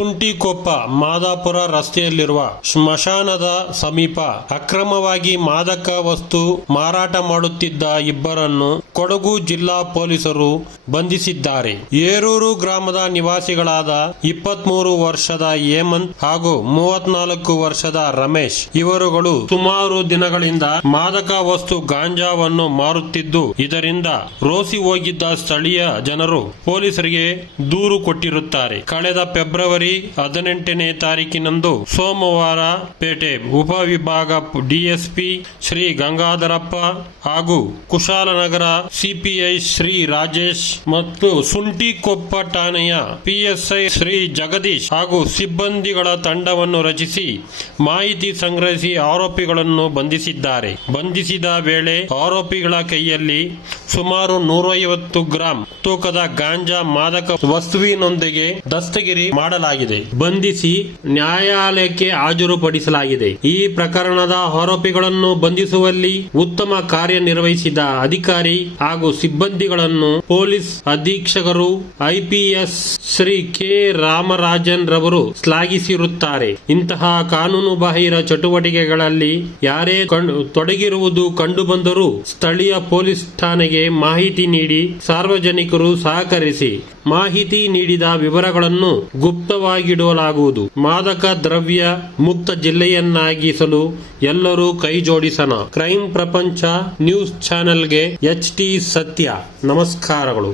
ಸುಂಟಿಕೊಪ್ಪ ಮಾದಾಪುರ ರಸ್ತೆಯಲ್ಲಿರುವ ಸ್ಮಶಾನದ ಸಮೀಪ ಅಕ್ರಮವಾಗಿ ಮಾದಕ ವಸ್ತು ಮಾರಾಟ ಮಾಡುತ್ತಿದ್ದ ಇಬ್ಬರನ್ನು ಕೊಡಗು ಜಿಲ್ಲಾ ಪೊಲೀಸರು ಬಂಧಿಸಿದ್ದಾರೆ. ಏರೂರು ಗ್ರಾಮದ ನಿವಾಸಿಗಳಾದ 23 ವರ್ಷದ ಹೇಮಂತ್ ಹಾಗೂ 34 ವರ್ಷದ ರಮೇಶ್ ಇವರುಗಳು ಸುಮಾರು ದಿನಗಳಿಂದ ಮಾದಕ ವಸ್ತು ಗಾಂಜಾವನ್ನು ಮಾರುತ್ತಿದ್ದು, ಇದರಿಂದ ರೋಸಿ ಹೋಗಿದ್ದ ಸ್ಥಳೀಯ ಜನರು ಪೊಲೀಸರಿಗೆ ದೂರು ಕೊಟ್ಟಿರುತ್ತಾರೆ. ಕಳೆದ ಫೆಬ್ರವರಿ 18ನೇ ತಾರೀಕಿನಂದು ಸೋಮವಾರ ಪೇಟೆ ಉಪವಿಭಾಗ ಡಿಎಸ್ಪಿ ಶ್ರೀ ಗಂಗಾಧರಪ್ಪ ಹಾಗೂ ಕುಶಾಲನಗರ ಸಿಪಿಐ ಶ್ರೀ ರಾಜೇಶ್ ಮತ್ತು ಸುಂಟಿಕೊಪ್ಪ ಠಾಣೆಯ ಪಿಎಸ್ಐ ಶ್ರೀ ಜಗದೀಶ್ ಹಾಗೂ ಸಿಬ್ಬಂದಿಗಳ ತಂಡವನ್ನು ರಚಿಸಿ ಮಾಹಿತಿ ಸಂಗ್ರಹಿಸಿ ಆರೋಪಿಗಳನ್ನು ಬಂಧಿಸಿದ್ದಾರೆ. ಬಂಧಿಸಿದ ವೇಳೆ ಆರೋಪಿಗಳ ಕೈಯಲ್ಲಿ ಸುಮಾರು 150 ಗ್ರಾಂ ತೂಕದ ಗಾಂಜಾ ಮಾದಕ ವಸ್ತುವಿನೊಂದಿಗೆ ದಸ್ತಗಿರಿ ಮಾಡಲಾಗಿದೆ. ಬಂಧಿಸಿ ನ್ಯಾಯಾಲಯಕ್ಕೆ ಹಾಜರುಪಡಿಸಲಾಗಿದೆ. ಈ ಪ್ರಕರಣದ ಆರೋಪಿಗಳನ್ನು ಬಂಧಿಸುವಲ್ಲಿ ಉತ್ತಮ ಕಾರ್ಯನಿರ್ವಹಿಸಿದ ಅಧಿಕಾರಿ ಹಾಗೂ ಸಿಬ್ಬಂದಿಗಳನ್ನು ಪೊಲೀಸ್ ಅಧೀಕ್ಷಕರು ಐಪಿಎಸ್ ಶ್ರೀ ಕೆ ರಾಮರಾಜನ್ ರವರು ಶ್ಲಾಘಿಸಿರುತ್ತಾರೆ. ಇಂತಹ ಕಾನೂನು ಬಾಹಿರ ಚಟುವಟಿಕೆಗಳಲ್ಲಿ ಯಾರೇ ತೊಡಗಿರುವುದು ಕಂಡುಬಂದರೂ ಸ್ಥಳೀಯ ಪೊಲೀಸ್ ಠಾಣೆಗೆ ಮಾಹಿತಿ ನೀಡಿ ಸಾರ್ವಜನಿಕರು ಸಹಕರಿಸಿ ಮಾಹಿತಿ ನೀಡಿದ ವಿವರಗಳನ್ನು ಗುಪ್ತವಾಗಿಡಲಾಗುವುದು. ಮಾದಕ ದ್ರವ್ಯ ಮುಕ್ತ ಜಿಲ್ಲೆಯನ್ನಾಗಿಸಲು ಎಲ್ಲರೂ ಕೈ ಜೋಡಿಸೋಣ. ಕ್ರೈಮ್ ಪ್ರಪಂಚ ನ್ಯೂಸ್ ಚಾನೆಲ್ಗೆ HT ಸತ್ಯ. ನಮಸ್ಕಾರಗಳು.